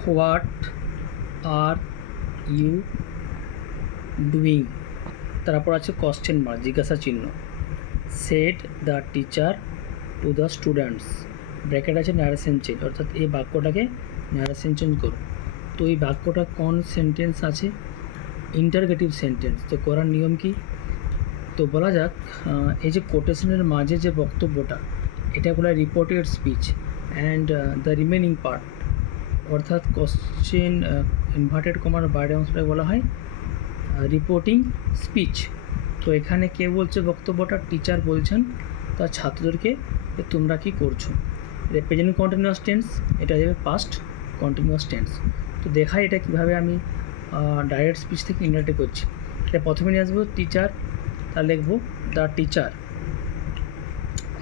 What are you doing, তারপর আছে question mark, জিজ্ঞাসা চিহ্ন। Shed the teacher to the students, bracket আছে ন্যারেশন চেঞ্জ, অর্থাৎ এই বাক্যটাকে ন্যারেশন চেঞ্জ করো। তো এই বাক্যটা কোন সেন্টেন্স আছে? Interrogative sentence. তো করার নিয়ম কি? তো বলা যাক, এই যে কোটেশনের মাঝে যে বক্তব্যটা, এটা বলা reported speech and the remaining part, অর্থাৎ কোশ্চেন ইনভার্টেড কমার বাইরের অংশটাকে বলা হয় রিপোর্টিং স্পিচ। তো এখানে কে বলছে বক্তব্যটা? টিচার বলছেন তার ছাত্রদেরকে যে তোমরা কী করছো। প্রেজেন্ট কন্টিনিউয়াস টেন্স, এটা যাবে পাস্ট কন্টিনিউয়াস টেন্স। তো দেখাই এটা কীভাবে আমি ডাইরেক্ট স্পিচ থেকে ইনডাইরেক্টে করছি। এটা প্রথমে নিয়ে আসবো টিচার, তা লিখবো দ্য টিচার,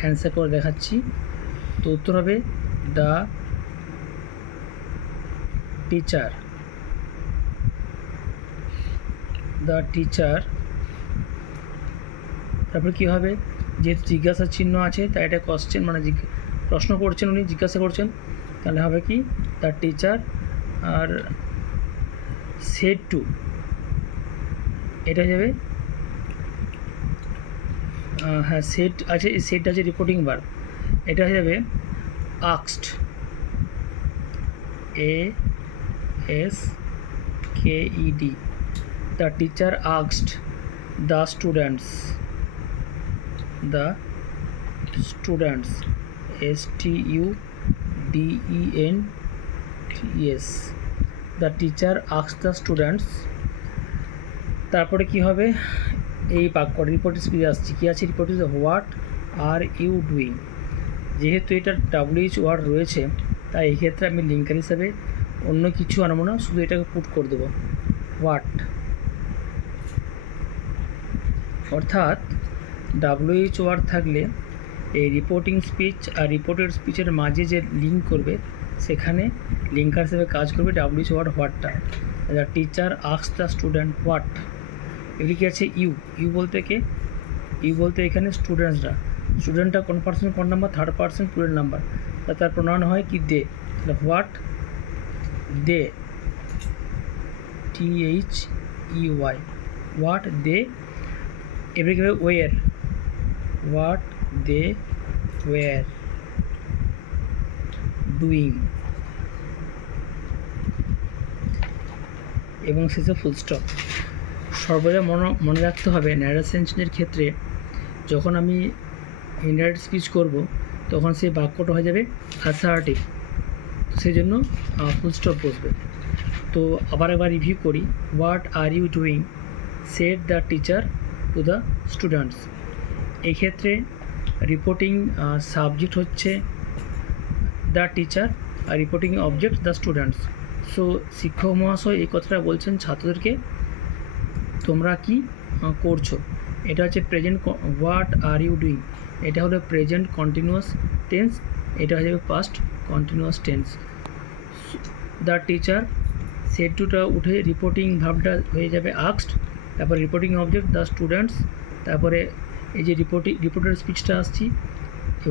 অ্যান্সার করে দেখাচ্ছি। তো উত্তর হবে দ্য টিচার, দ্য টিচার। তারপর কী হবে? যেহেতু জিজ্ঞাসা চিহ্ন আছে তাই এটা কোশ্চেন, মানে প্রশ্ন করছেন উনি, জিজ্ঞাসা করছেন, তাহলে হবে কি the teacher R said to, এটা যাবে হ্যাঁ সেট আছে, সেট আছে রিপোর্টিং ভার্ব, এটা হয়ে যাবে asked, ASKED। The teacher asked the students, STUDENTS। The teacher asked the students. তারপরে কি হবে? এই বাক্য রিপোর্ট স্পিচ আসছে, কী আছে report? What are you doing. যেহেতু এটা WH ওয়ার্ড রয়েছে তাই এই ক্ষেত্রে আমি লিঙ্কার হিসাবে অন্য কিছু আনবো না, শুধু এটাকে পুট করে দেবো হোয়াট। অর্থাৎ WH ওয়ার্ড থাকলে এই রিপোর্টিং স্পিচ আর রিপোর্টেড স্পিচের মাঝে যে লিঙ্ক করবে সেখানে লিঙ্কার হিসেবে কাজ করবে WH ওয়ার্ড হোয়াটটা। The teacher asked the student what. এদিকে আছে ইউ, ইউ বলতে কে? ইউ বলতে এখানে স্টুডেন্টসরা, স্টুডেন্টটা কোন পার্সন কোন number? Third person plural number, তার প্রোনাউন হয় কি দে। তাহলে what they, THEY, what they. এবারে ওয়ের, হোয়াট দে ওয়ের ডুইং, এবং শেষে ফুল স্টপ। সর্বদা মনে রাখতে হবে ন্যারেশন চেঞ্জের ক্ষেত্রে যখন আমি ইনডাইরেক্ট স্পিচ করব তখন সেই বাক্যটা হয়ে যাবে অ্যাসার্টিভ, তো সেই জন্য ফুল স্টপ বসবে। তো আবার একবার রিভিউ করি। What are you doing said the teacher to the students. এক্ষেত্রে রিপোর্টিং সাবজেক্ট হচ্ছে দ্য টিচার আর reporting object the students. So শিক্ষক মহাশয় এই কথাটা বলছেন ছাত্রদেরকে তোমরা কি করছো। এটা হচ্ছে present, what are you doing, এটা হলো প্রেজেন্ট কন্টিনিউয়াস টেন্স, এটা হয়ে যাবে past continuous tense. The teacher said টুটা উঠে রিপোর্টিং ভাবটা হয়ে যাবে আস্কড, তারপর রিপোর্টিং অবজেক্ট দ্য স্টুডেন্টস, তারপরে এই যে রিপোর্টেড স্পিচটা আসছি,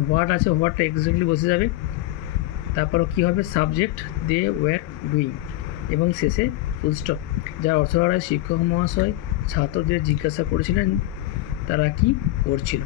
হোয়াট আছে হোয়াটটা এক্স্যাক্টলি বসে যাবে, তারপর কী হবে সাবজেক্ট দে ওয়ার ডুইং, এবং শেষে ফুল স্টপ। যার অর্থ দাঁড়ায় শিক্ষক মহাশয় ছাত্রদের জিজ্ঞাসা করেছিলেন তারা কি করছিল।